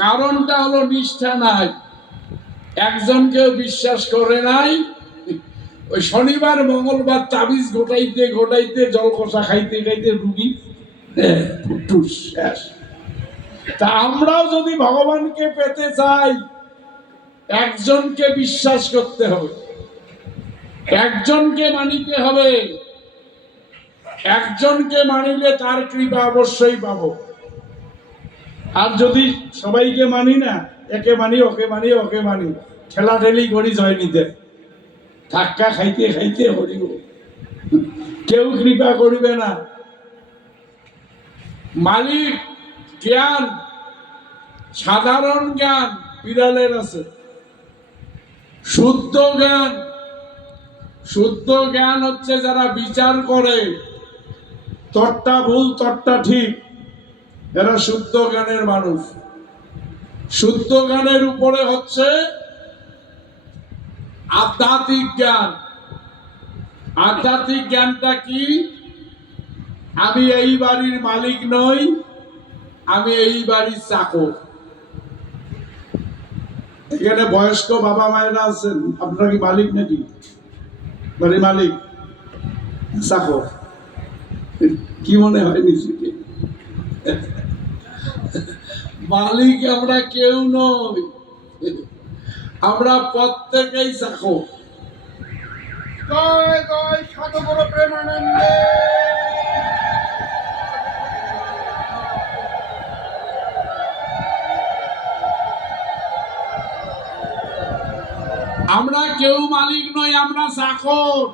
কারণটা হলো নিষ্ঠা নাই, একজনকেও বিশ্বাস করে নাই। ওই শনিবার মঙ্গলবার তাবিজ গোটাইতে গোটাইতে জল কষা খাইতে খাইতে রুগী শেষ। তা আমরাও যদি ভগবানকে পেতে চাই, একজনকে বিশ্বাস করতে হবে, একজনকে মানিতে হবে। একজনকে মানিলে তার কৃপা অবশ্যই পাবো। আর যদি সবাইকে মানি না, একে মানি ওকে মানি ওকে মানি, ঠেলাঠেলি করি জয় নিতে, ধাক্কা খাইতে খাইতে হরিব, কেউ কৃপা করিবে না। মালিক জ্ঞান, সাধারণ জ্ঞান বিড়ালের আছে, শুদ্ধ জ্ঞান, শুদ্ধ জ্ঞান হচ্ছে যারা বিচার করে তরটা ভুল তরটা ঠিক, এরা শুদ্ধ জ্ঞানের মানুষ। শুদ্ধ জ্ঞানের উপরে হচ্ছে আধ্যাত্মিক জ্ঞান। আধ্যাত্মিক জ্ঞানটা কি? আমি এই বাড়ির মালিক নই, আমি এই বাড়ির চাকর। এখানে বয়স্ক বাবা মায়েরা আছেন, আপনারা কি মালিক নাকি? বাড়ির মালিক, চাকর? কি মনে হয় নিজেকে? মালিক আমরা কেউ নই, আমরা প্রত্যেকেই চাকর। জয় জয় সতগুরু প্রেমানন্দে। আমরা কেউ মালিক নই, আমরা চাকর।